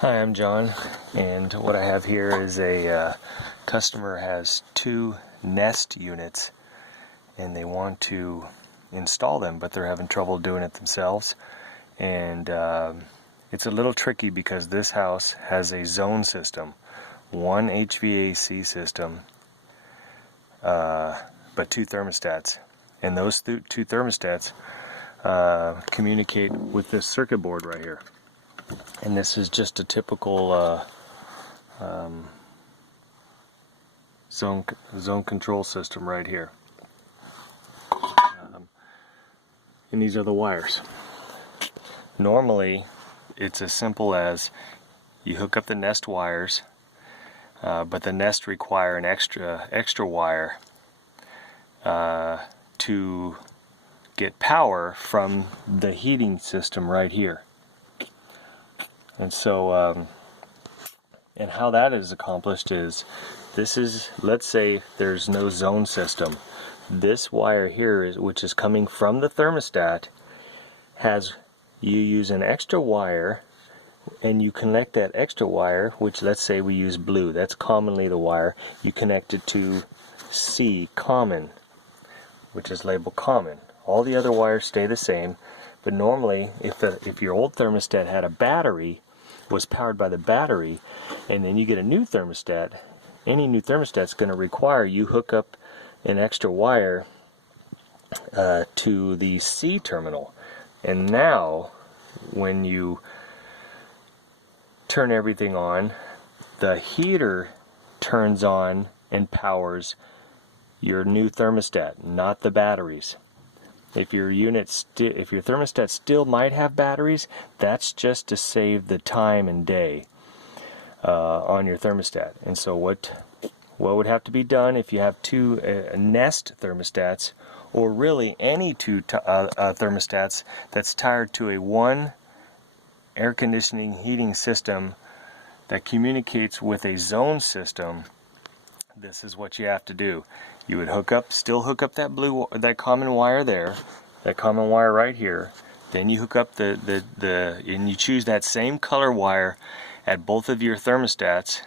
Hi, I'm John, and what I have here is a customer has two Nest units and they want to install them, but they're having trouble doing it themselves. And it's a little tricky because this house has a zone system, one HVAC system, but two thermostats. And those two thermostats communicate with this circuit board right here. And this is just a typical zone control system right here. And these are the wires. Normally, it's as simple as you hook up the Nest wires, but the Nest require an extra wire to get power from the heating system right here. And so, and how that is accomplished is, let's say there's no zone system. This wire here, which is coming from the thermostat, you use an extra wire, and you connect that extra wire, which let's say we use blue, that's commonly the wire, you connect it to C, common, which is labeled common. All the other wires stay the same, but normally if your old thermostat had a battery, was powered by the battery, and then you get a new thermostat, any new thermostat's going to require you hook up an extra wire to the C terminal. And now when you turn everything on, the heater turns on and powers your new thermostat, not the batteries. If your thermostat still might have batteries, that's just to save the time and day on your thermostat. And so what would have to be done if you have two Nest thermostats, or really any two thermostats that's tied to a one air conditioning heating system that communicates with a zone system, this is what you have to do. You would still hook up that common wire there, that common wire right here. Then you hook up and you choose that same color wire at both of your thermostats,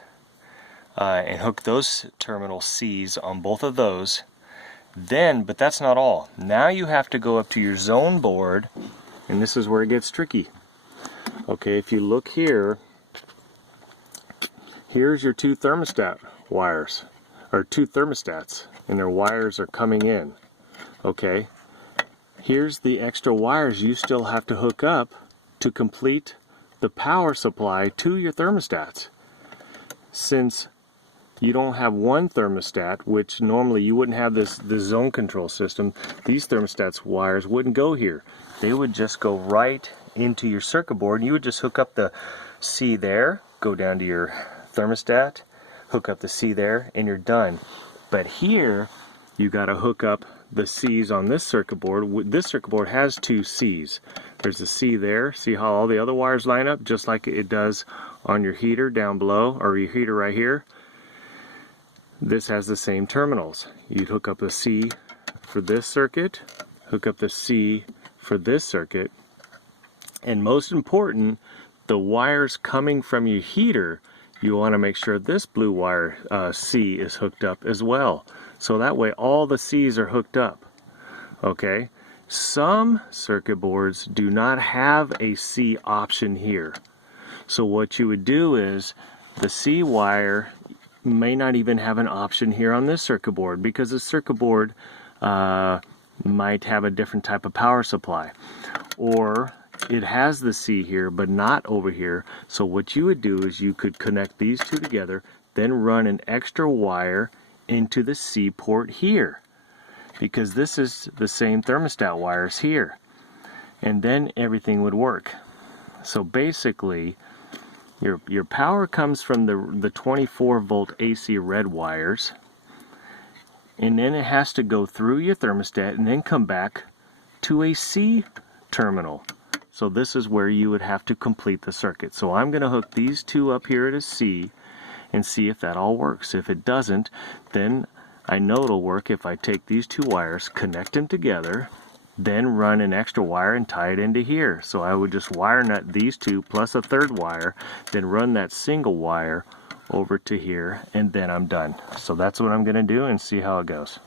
and hook those terminal C's on both of those. But that's not all. Now you have to go up to your zone board, and this is where it gets tricky. Okay, if you look here, here's your two thermostat wires, or two thermostats, and their wires are coming in. Okay, here's the extra wires you still have to hook up to complete the power supply to your thermostats. Since you don't have one thermostat, which normally you wouldn't have this zone control system, these thermostats wires wouldn't go here. They would just go right into your circuit board, and you would just hook up the C there, go down to your thermostat, hook up the C there, and you're done. But here you got to hook up the C's on this circuit board. This circuit board has two C's. There's a C there. See how all the other wires line up just like it does on your heater down below, or your heater right here. This has the same terminals. You'd hook up a C for this circuit, hook up the C for this circuit, and most important, the wires coming from your heater, you want to make sure this blue wire C is hooked up as well. So that way all the C's are hooked up. Okay? Some circuit boards do not have a C option here. So what you would do is, the C wire may not even have an option here on this circuit board, because the circuit board might have a different type of power supply. Or it has the C here but not over here. So what you would do is you could connect these two together, then run an extra wire into the C port here, because this is the same thermostat wires here, and then everything would work. So basically your power comes from the 24 volt AC red wires, and then it has to go through your thermostat and then come back to a C terminal. So this is where you would have to complete the circuit. So I'm going to hook these two up here at a C and see if that all works. If it doesn't, then I know it'll work if I take these two wires, connect them together, then run an extra wire and tie it into here. So I would just wire nut these two plus a third wire, then run that single wire over to here, and then I'm done. So that's what I'm going to do and see how it goes.